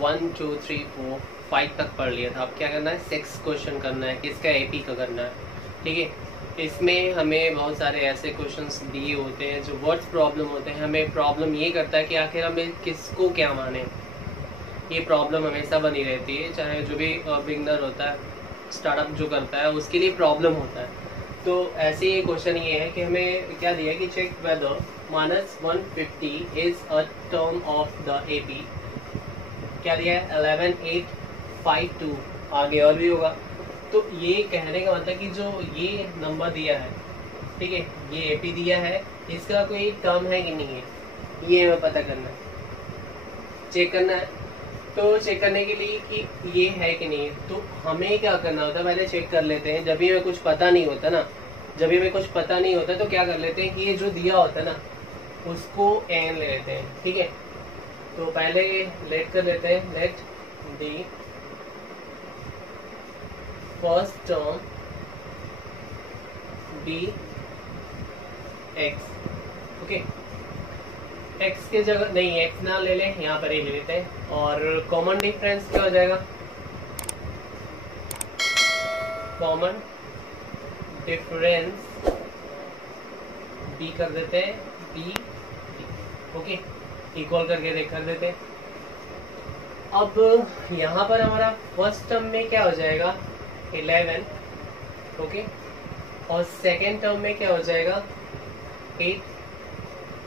1 2 3 4 5 तक पढ़ लिया था। अब क्या करना है, 6 क्वेश्चन करना है, किसका एपी का करना है। ठीक है, इसमें हमें बहुत सारे ऐसे क्वेश्चंस दिए होते हैं जो वर्ड्स प्रॉब्लम होते हैं। हमें प्रॉब्लम ये करता है कि आखिर हमें किसको क्या माने, ये प्रॉब्लम हमेशा बनी रहती है। चाहे जो भी बिगनर होता है, स्टार्टअप जो करता है, उसके लिए प्रॉब्लम होता है। तो ऐसे ही क्वेश्चन ये है कि हमें क्या दिया कि check whether -150 is a term of the AP. क्या दिया है, 11852। आगे और भी होगा। तो ये कहने का मतलब कि जो ये नंबर दिया है, ठीक है, ये एपी दिया है, इसका कोई टर्म है कि नहीं है, ये हमें पता करना है, चेक करना है। तो चेक करने के लिए कि ये है कि नहीं है, तो हमें क्या करना होता है, पहले चेक कर लेते हैं। जब भी हमें कुछ पता नहीं होता ना, जब भी हमें कुछ पता नहीं होता तो क्या कर लेते हैं कि ये जो दिया होता है ना, उसको एन ले लेते हैं। ठीक है, तो पहले लेट कर लेते हैं, let the first term be x. Okay, x के जगह नहीं, एक्स ना ले लें, यहाँ पर ही ले लेते हैं। और कॉमन डिफरेंस क्या हो जाएगा, कॉमन डिफरेंस बी कर देते हैं, बी। ओके, इक्वल करके कर देते हैं। अब यहाँ पर हमारा फर्स्ट टर्म में क्या हो जाएगा, 11। ओके, और सेकेंड टर्म में क्या हो जाएगा, 8।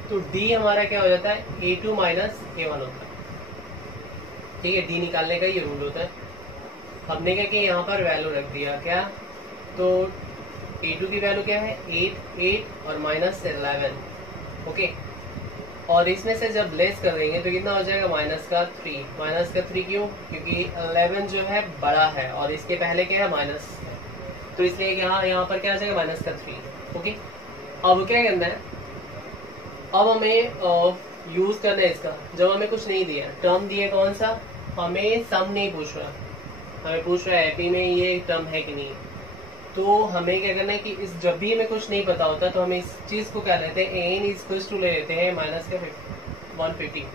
तो डी हमारा क्या हो जाता है, A2 माइनस A1 होता है। ठीक है, डी निकालने का ये रूल होता है। हमने क्या किया, यहाँ पर वैल्यू रख दिया, क्या, तो A2 की वैल्यू क्या है, 8 और माइनस 11। ओके, और इसमें से जब लेस कर देंगे तो कितना हो जाएगा, -3। -3 क्यों, क्योंकि 11 जो है बड़ा है और इसके पहले क्या है, माइनस है, तो इसलिए यहाँ पर क्या आ जाएगा, -3। ओके, अब क्या करना है, अब हमें यूज करना है इसका। जब हमें कुछ नहीं दिया, टर्म दिए कौन सा, हमें सम नहीं पूछ रहा, हमें पूछ रहा है एपी में ये टर्म है कि नहीं। तो हमें क्या करना है कि इस जब भी हमें कुछ नहीं पता होता तो हम इस चीज को क्या लेते हैं, एन इक्वल्स टू ले लेते हैं -150।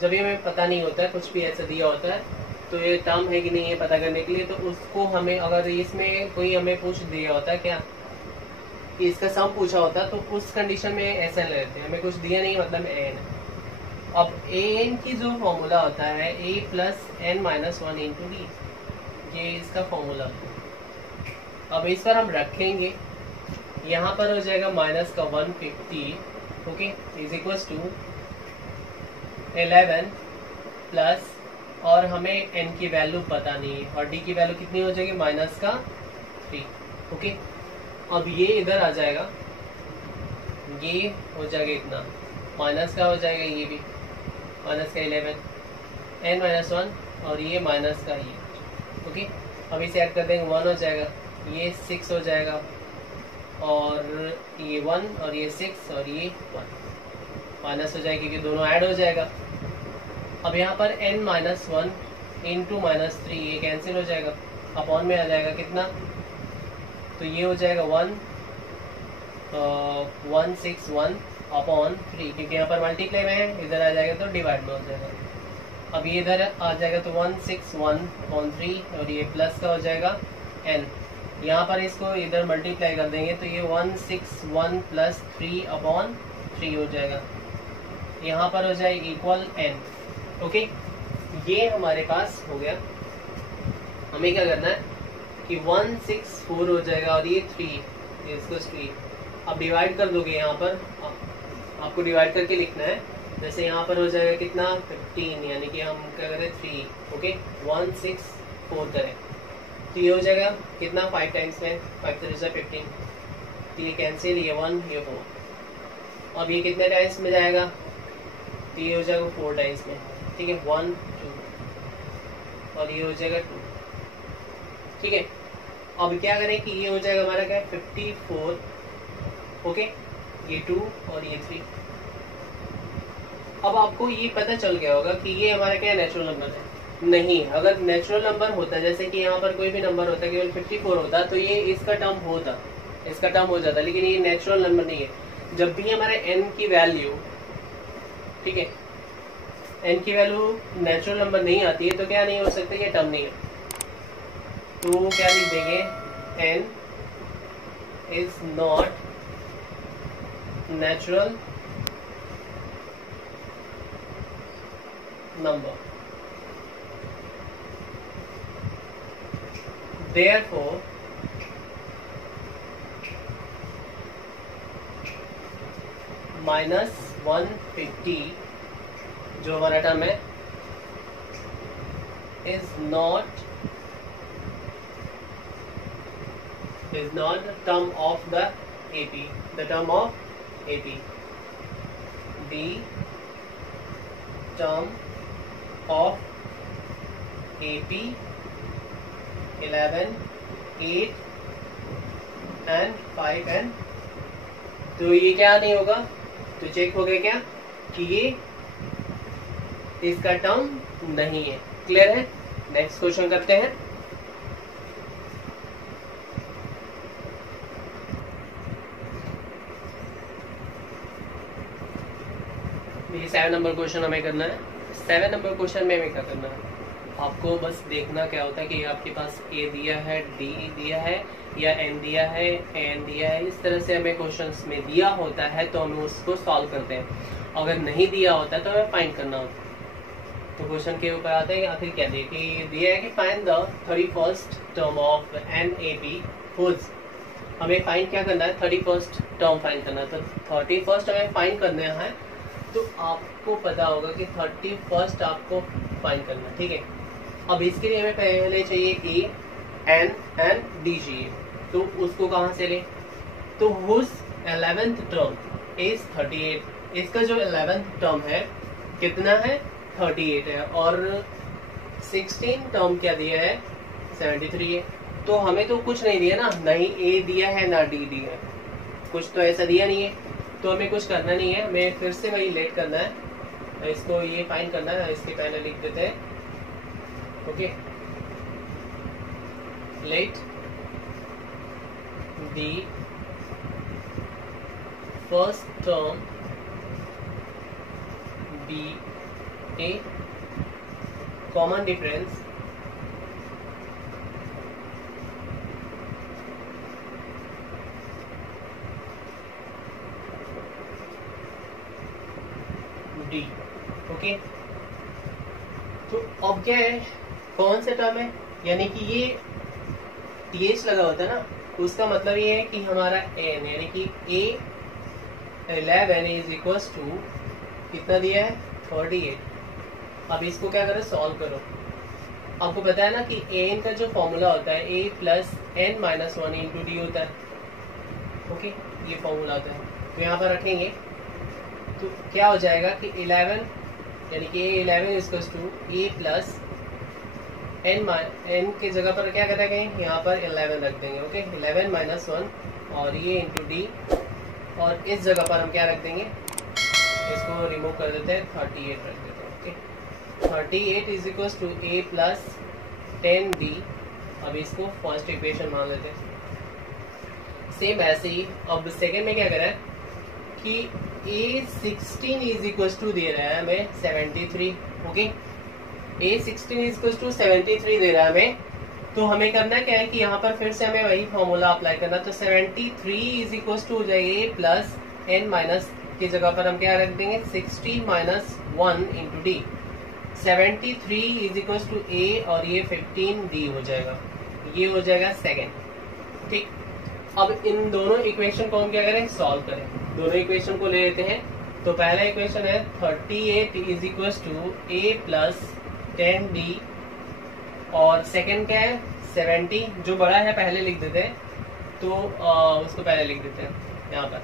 जब भी हमें पता नहीं होता है, कुछ भी ऐसा दिया होता है, तो ये टर्म है कि नहीं ये पता करने के लिए, तो उसको हमें, अगर इसमें कोई हमें पूछ दिया होता है क्या, कि इसका सम पूछा होता, तो उस कंडीशन में ऐसा ले लेते हैं। हमें कुछ दिया नहीं, मतलब एन। अब एन की जो फॉर्मूला होता है, a plus n minus 1 into d, ये इसका फॉर्मूला। अब इस पर हम रखेंगे, यहाँ पर हो जाएगा -150। Okay, is equal to 11 plus, और हमें n की वैल्यू पता नहीं है, और d की वैल्यू कितनी हो जाएगी, -3। ओके, अब ये इधर आ जाएगा, ये हो जाएगा इतना, माइनस का हो जाएगा, ये भी माइनस का 11, n माइनस 1, और ये माइनस का ये। ओके, अब इसे ऐड कर देंगे, 1 हो जाएगा, ये 6 हो जाएगा, और ये 1 और ये 6 और ये 1 माइनस हो जाएगा, क्योंकि दोनों ऐड हो जाएगा। अब यहाँ पर n माइनस 1 इंटू -3, ये कैंसिल हो जाएगा, अपॉन में आ जाएगा कितना, तो ये हो जाएगा 161 अपॉन 3, क्योंकि यहाँ पर मल्टीप्लाई में है, इधर आ जाएगा तो डिवाइड में हो जाएगा। अब ये इधर आ जाएगा तो 161 अपॉन 3, और ये प्लस का हो जाएगा n। यहाँ पर इसको इधर मल्टीप्लाई कर देंगे तो ये 161 प्लस 3 अपॉन 3 हो जाएगा, यहाँ पर हो जाएगा इक्वल n। ओके, ये हमारे पास हो गया। हमें क्या करना है कि 164 हो जाएगा, और ये 3, इसको 3। अब डिवाइड कर दोगे, यहाँ पर आपको डिवाइड करके लिखना है। जैसे यहाँ पर हो जाएगा कितना, 15, यानी कि हम क्या करें, 3। ओके, 164 करें तो ये हो जाएगा कितना, 5 टाइम्स में, 5 3 जा 15, तो ये कैंसिल, ये 1 ये 4। अब ये कितने टाइम्स में जाएगा, तो ये हो जाएगा 4 टाइम्स में। ठीक है, 1 2, और ये हो जाएगा 2। ठीक है, अब क्या करें कि ये हो जाएगा हमारा क्या, 54। ओके, ये 2 और ये 3। अब आपको ये पता चल गया होगा कि ये हमारा क्या नेचुरल नंबर है। नहीं, अगर नेचुरल नंबर होता, जैसे कि यहाँ पर कोई भी नंबर होता, केवल 54 होता, तो ये इसका टर्म होता, इसका टर्म हो जाता, लेकिन ये नेचुरल नंबर नहीं है। जब भी हमारे n की वैल्यू, ठीक है, एन की वैल्यू नेचुरल नंबर नहीं आती है तो क्या नहीं हो सकता, ये टर्म नहीं है। तो क्या लिख देंगे, n is not natural number, therefore -150 जो हमारा टर्म है is not the term of the AP, the term of AP, the term of AP 11, 8 and 5 and, तो ये क्या नहीं होगा, तो चेक हो गया क्या कि ये इसका टर्म नहीं है। क्लियर है? नेक्स्ट क्वेश्चन करते हैं। ये 7 नंबर क्वेश्चन हमें करना है। 7 नंबर क्वेश्चन में हमें क्या करना है, आपको बस देखना क्या होता है कि आपके पास ए दिया है, डी दिया है या एन दिया है, एन दिया है, इस तरह से हमें क्वेश्चंस में दिया होता है तो हम उसको सॉल्व करते हैं। अगर नहीं दिया होता है तो हमें फाइंड करना होता है। तो क्वेश्चन के ऊपर आते हैं, आखिर क्या दिया कि दिया है कि find the 31st term of an A P whose, हमें फाइंड क्या करना है, 31st टर्म फाइंड करना है। तो 31st हमें फाइंड करना है, तो आपको पता होगा कि 31st आपको फाइंड करना है। ठीक है, अब इसके लिए हमें पहले चाहिए ए, एन एंड डी चाहिए, तो उसको कहाँ से लें, तो हुज 11th टर्म इज 38, इसका जो 11th टर्म है कितना है, 38 है, और 16 टर्म क्या दिया है, 73 है। तो हमें तो कुछ नहीं दिया ना, नहीं ए दिया है ना डी दिया है, कुछ तो ऐसा दिया नहीं है, तो हमें कुछ करना नहीं है, हमें फिर से वही लेट करना है, इसको ये फाइंड करना है। इसके पहले लिख देते हैं, okay, let the first term be a common difference d. Okay, तो अब क्या है, कौन से टर्म है, यानी कि ये टीएच लगा होता है ना, उसका मतलब ये है कि हमारा एन, यानी कि ए 11 इज इक्वल टू कितना दिया है, 38। अब इसको क्या करो, सॉल्व करो। आपको पता है ना कि एन का जो फॉर्मूला होता है a plus n minus 1 into d होता है। ओके, ये फॉर्मूला होता है, तो यहाँ पर रखेंगे तो क्या हो जाएगा कि 11 यानी कि a 11 is to a plus n के जगह पर क्या करेंगे, यहाँ पर 11 रख देंगे। ओके, 11 माइनस 1 और ये इंटू डी, और इस जगह पर हम क्या रख देंगे, इसको रिमूव कर देते हैं, 38 रख देते हैं। Okay, 38 is equal to a plus 10 d. अब इसको फर्स्ट इक्वेशन मान लेते हैं। सेम ऐसे ही अब सेकेंड में क्या करें कि ए 16 इज इक्वल टू दे रहा है हमें 73। Okay, a 16 is equal to 73 दे रहा है हमें, तो हमें करना क्या है कि यहाँ पर फिर से हमें वही फॉर्मूला अप्लाई करना। तो 73 इज इक्वल टू हो जाएगा ए प्लस एन माइनस की जगह पर हम क्या रख देंगे, 16 minus 1 into d. 73 is equal to a और ये 15 डी हो जाएगा, ये हो जाएगा सेकेंड। ठीक, अब इन दोनों इक्वेशन को हम क्या करें, सॉल्व करें। दोनों इक्वेशन को ले लेते हैं। तो पहला इक्वेशन है 38 is equal to a plus 10 d, और सेकेंड क्या है 70, जो बड़ा है पहले लिख देते हैं, तो उसको पहले लिख देते हैं यहाँ पर।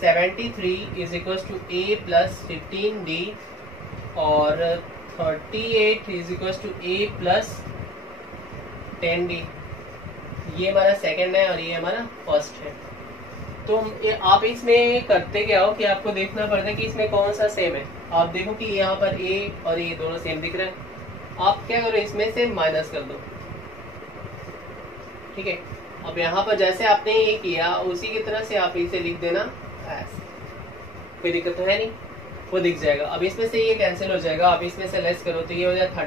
73 is equal to a plus 15 d, और 38 is equal to a plus 10 d. ये हमारा सेकेंड है और ये हमारा फर्स्ट है। तो आप इसमें करते क्या हो कि आपको देखना पड़ता है कि इसमें कौन सा सेम है। आप देखो कि यहाँ पर ए और ये दोनों सेम दिख रहे हैं, आप क्या करो इसमें से माइनस कर दो। ठीक है, अब यहाँ पर जैसे आपने ये किया उसी की तरह से आप इसे लिख देना ऐसे, कोई दिक्कत तो है नहीं। वो दिख जाएगा। अब इसमें से ये कैंसिल हो जाएगा, अब इसमें से लेस करो तो ये हो जाएगा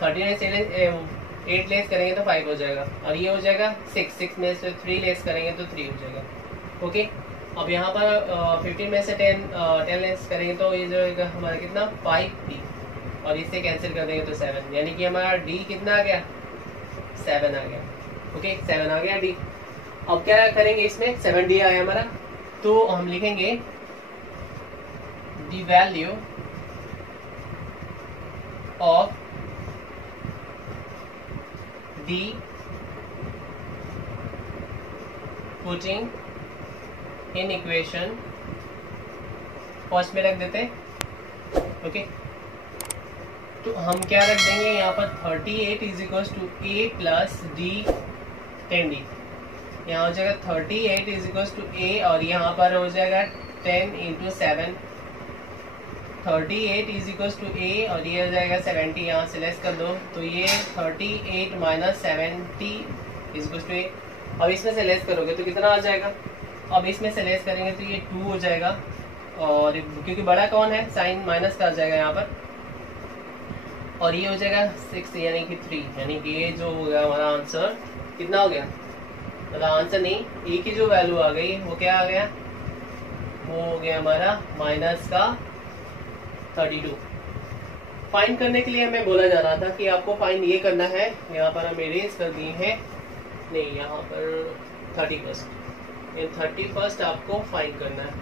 13 में से 8 लेस करेंगे तो 5 हो जाएगा, और ये हो जाएगा 6 में से 3 लेस करेंगे तो 3 हो जाएगा। ओके, अब यहाँ पर 15 में से 10 लेस करेंगे तो ये जो है हमारा कितना 5D, और इससे कैंसिल कर देंगे तो 7, यानी कि हमारा D कितना आ गया 7 आ गया। ओके 7 आ गया D। अब क्या करेंगे, इसमें 7D आया हमारा, तो हम लिखेंगे the value of D putting in equation first में रख देते हैं। ओके, तो हम क्या रख देंगे यहाँ पर 38 is equal to A plus D 10D। यहाँ हो जाएगा 38 इज इक्वल टू A, और यहाँ पर हो जाएगा 10 into 7। 38 is equal to A, और ये हो जाएगा 70, यहाँ से लेस कर दो तो ये 38 minus 70 is equal to A। अब इसमें से लेस करोगे तो कितना आ जाएगा, अब इसमें से लेस करेंगे तो ये 2 हो जाएगा, और क्योंकि बड़ा कौन है साइन माइनस का आ जाएगा यहाँ पर, और ये हो जाएगा 6 यानी कि 3, यानी कि ये जो हो गया हमारा आंसर कितना हो गया, मतलब आंसर नहीं, ए की जो वैल्यू आ गई वो क्या आ गया, वो हो गया हमारा माइनस का 32। फाइंड करने के लिए हमें बोला जा रहा था कि आपको फाइंड ये करना है, यहाँ पर हम इरेज कर दिए हैं, नहीं यहाँ पर 31, ये 31 आपको फाइंड करना है।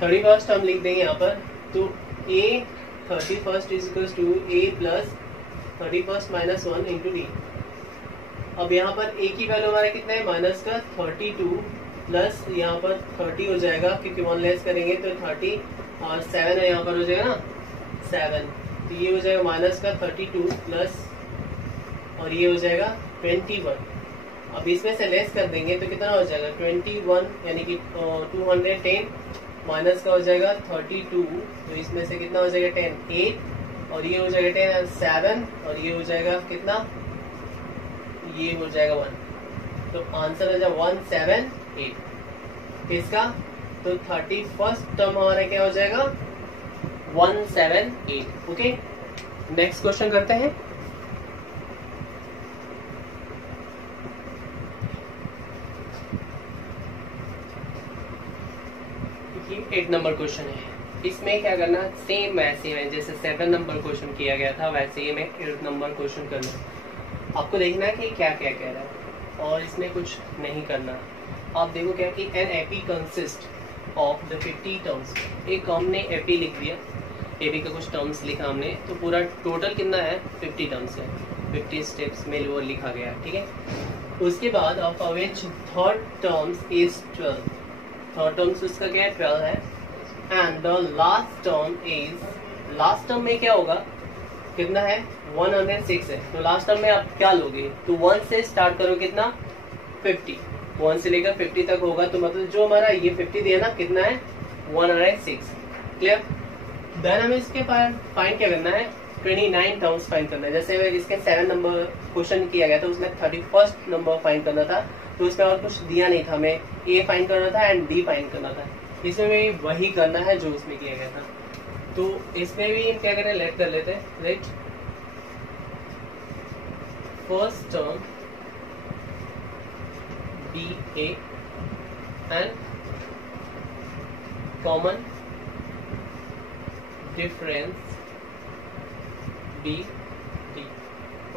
31 हम लिख देंगे यहाँ पर, तो A 31 is equal to A plus 31 minus 1 into D। अब यहाँ पर A की वैल्यू हमारा कितना है माइनस का 32 प्लस यहाँ पर 30 हो जाएगा, क्योंकि 1 लेस करेंगे तो 30, और 7 है यहाँ पर हो जाएगा ना 7, तो ये हो जाएगा माइनस का 32 प्लस, और ये हो जाएगा 21। अब इसमें से लेस कर देंगे तो कितना हो जाएगा 21, यानी कि 210 माइनस का हो जाएगा 32, तो इसमें से कितना हो जाएगा 10 8, और ये हो जाएगा 10 7, और ये हो जाएगा कितना, ये हो जाएगा 1, तो आंसर हो जाएगा 178 इसका। तो 31st टर्म हमारा क्या हो जाएगा 178। ओके, नेक्स्ट क्वेश्चन करते हैं। ये 8 नंबर क्वेश्चन है, इसमें क्या करना, सेम वैसे है जैसे 7 नंबर क्वेश्चन किया गया था वैसे ही मैं 8 नंबर क्वेश्चन करना। आपको देखना है कि क्या क्या कह रहा है, और इसमें कुछ नहीं करना। आप देखो क्या कि an AP consist of the 50 terms, एक हमने एपी लिख दिया, एपी का कुछ टर्म्स लिखा हमने, तो पूरा टोटल कितना है 50 टर्म्स है, 50 स्टेप्स में वो लिखा गया, ठीक है। उसके बाद of which third terms is 12, third terms उसका क्या है 12 है, and the last term is, last term में क्या होगा कितना है 106 है, तो लास्ट टर्म में आप क्या लोगे, तो 1 से स्टार्ट करो कितना 50, 1 से लेकर 50 तक होगा, तो मतलब जो हमारा ये 50 दिया ना कितना है 106। क्लियर। देन हमें इसके फाइंड क्या करना है 29 टर्म्स फाइंड करना है। जैसे इसके 7 नंबर क्वेश्चन किया गया था उसमें 31st नंबर फाइंड करना था, तो उसमें और कुछ दिया नहीं था, हमें ए फाइंड करना था एंड डी फाइंड करना था, इसमें भी वही करना है जो उसमें किया गया था। तो इसमें भी क्या करें, लेट कर लेते हैं, right. First term be a and common difference be d.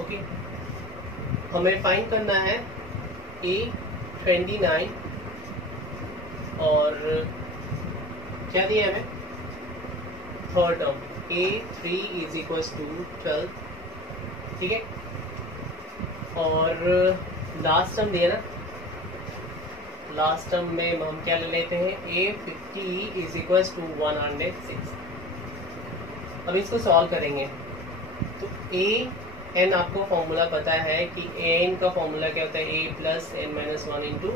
Okay, हमें फाइंड करना है ए 29 और क्या दिया हमें third term a 3 is equal to 12, ठीक है, और लास्ट टर्म दिया ना, लास्ट टर्म में हम क्या ले लेते हैं ए 50 इज इक्वल टू 106। अब इसको सॉल्व करेंगे तो ए एन आपको फॉर्मूला पता है कि एन का फॉर्मूला क्या होता है a plus n minus 1 into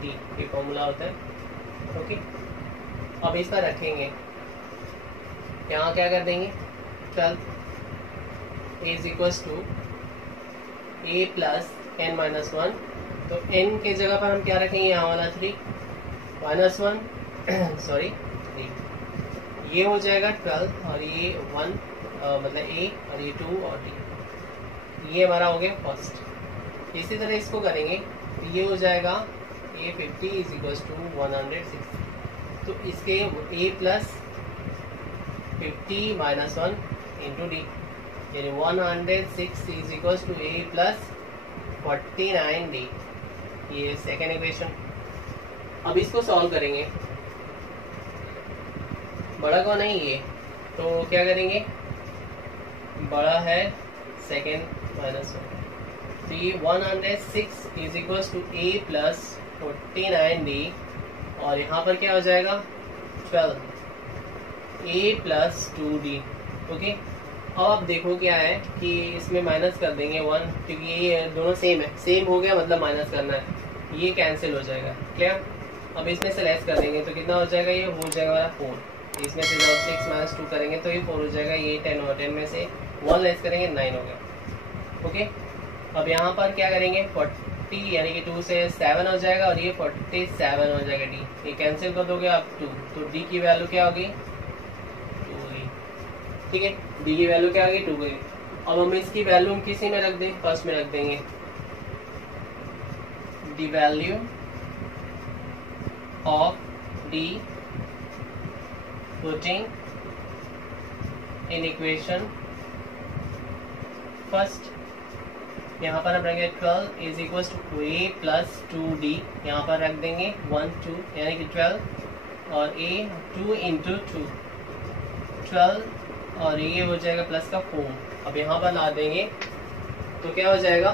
d, ये फॉर्मूला होता है। ओके, अब इसका रखेंगे यहाँ क्या कर देंगे 12 is equal to a plus n minus 1, तो एन के जगह पर हम क्या रखेंगे यहाँ वाला 3 माइनस 1 सॉरी 3, ये हो जाएगा 12 और ये 1 मतलब ए और ये 2 और डी। ये हमारा हो गया फर्स्ट। इसी तरह इसको करेंगे, ये हो जाएगा ए 50 इज इक्वल्स टू 106। तो इसके a plus 50 minus 1 into d, यानी 106 is equals to a plus 49 d. ये सेकेंड इक्वेशन। अब इसको सॉल्व करेंगे, बड़ा कौन है ये, तो क्या करेंगे, बड़ा है सेकेंड माइनस 1। तो ये 106 is equals to a plus 49 d, और यहाँ पर क्या हो जाएगा 12 ए प्लस 2d। ओके, अब आप देखो क्या है कि इसमें माइनस कर देंगे 1, क्योंकि ये दोनों सेम है, सेम हो गया मतलब माइनस करना है, ये कैंसिल हो जाएगा। क्या, अब इसमें से लेस कर देंगे तो कितना हो जाएगा, ये हो जाएगा हमारा 4। इसमें से जब 6 माइनस 2 करेंगे तो ये 4 हो जाएगा, ये 10 और 10 में से 1 लेस करेंगे 9 हो गया। ओके, अब यहाँ पर क्या करेंगे 40 यानी कि 2 से 7 हो जाएगा और ये 47 हो जाएगा डी। ये कैंसिल कर दोगे आप 2, तो डी की वैल्यू क्या होगी 2 ठीक है, डी की वैल्यू क्या होगी 2 होगी। अब हम इसकी वैल्यू हम किसी में रख दें, फर्स्ट में रख देंगे d value of d putting in equation first. यहाँ पर हम रखेंगे 12 is equal to a plus 2d, यहाँ पर रख देंगे 1 2 यानी कि 12 और a 2 इंटू 2 12 और ये हो जाएगा प्लस का 4। अब यहाँ पर ला देंगे तो क्या हो जाएगा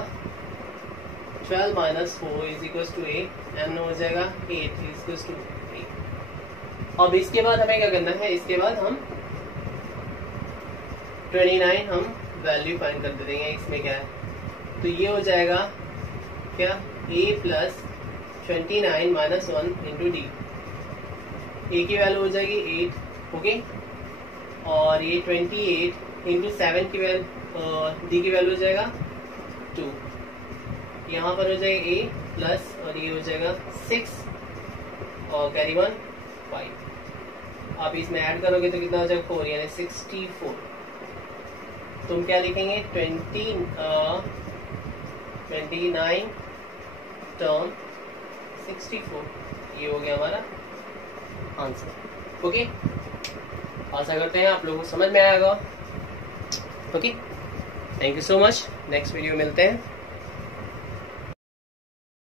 12 minus 4 is equal to a, n हो जाएगा 8 इज इक्वल टू 3। अब इसके बाद हमें क्या करना है, इसके बाद हम 29 हम वैल्यू फाइंड कर देंगे, इसमें क्या है, तो ये हो जाएगा क्या a plus 29 minus 1 into d. A की वैल्यू हो जाएगी 8, ओके, और ये 28 इंटू 7 की वैल्यू, डी की वैल्यू हो जाएगा 2। यहाँ पर हो जाएगा a प्लस और ये हो जाएगा 6 और कैरी 1 5। आप इसमें ऐड करोगे तो कितना हो जाएगा 4 यानी 64। तुम क्या लिखेंगे 29 टर्म 64, ये हो गया हमारा आंसर। ओके, आशा करते हैं आप लोगों को समझ में आएगा। Okay, thank you so much, next video मिलते हैं।